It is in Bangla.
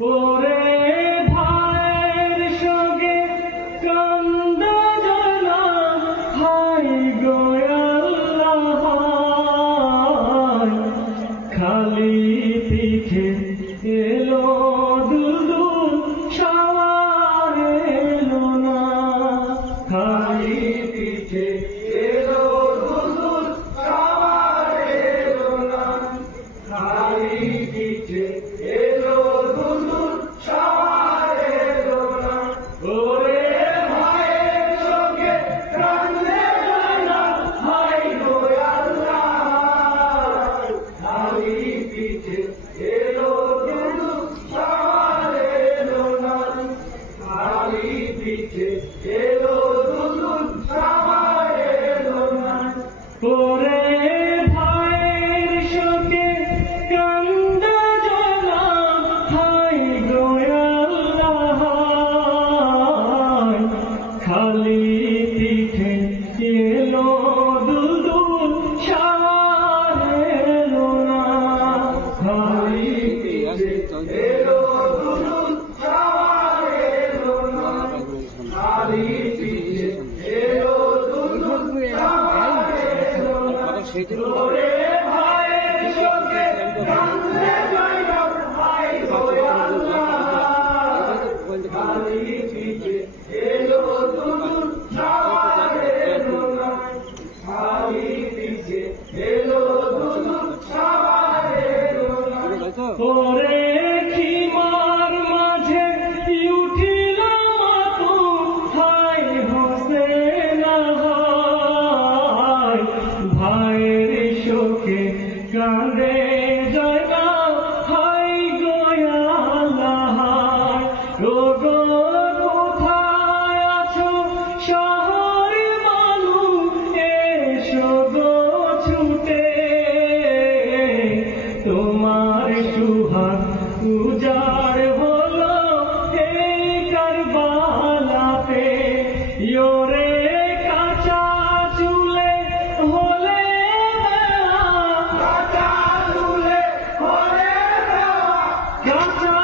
ওরে ভাইয়ের সঙ্গে কান্দা জানা হায় গো আল্লাহ, খালি পিঠে এলো দুলদুল সওয়ার এলো না, খালি পিঠে এলো দুলদুল সওয়ার এলো না, খালি পিঠে এলো দুলদুল সওয়ার এলো না। ওরে ভাইয়ের সঙ্গে কান্দে জানা হায় গো আল্লাহ, খালি পিঠে এলো দুলদুল সওয়ার এলো না, খালি পিঠে এলো দুলদুল সওয়ার এলো না। ওরে ভাইয়ের সঙ্গে কান্দা জানা হায় গো আল্লাহ, খালি পিঠে এলো দুলদুল সওয়ার এলো না, খালি পিঠে এলো দুলদুল সওয়ার এলো না, খালি পিঠে এলো দুলদুল সওয়ার এলো না। ওরে ভাইয়ের সঙ্গে কান্দে জানা হায় গো আল্লাহ, খালি পিঠে এলো দুলদুল সওয়ার এলো না, খালি পিঠে এলো দুলদুল সওয়ার এলো না। ওরে খিমার মাঝে উঠিলাম আতুর হায় হোসেন হায়, ভাইয়ের শোকে কাঁদে জয়না হায় গো আল্লাহ, ও গো কোথায় আছো শহরে মানুষ এসো গো ছুটে, তোমার সুহাগ উজাড় হলো এই কারবালাতে। ওরে কাঁচা চুলে হলে কাঁচা চুলে হলে কাঁচা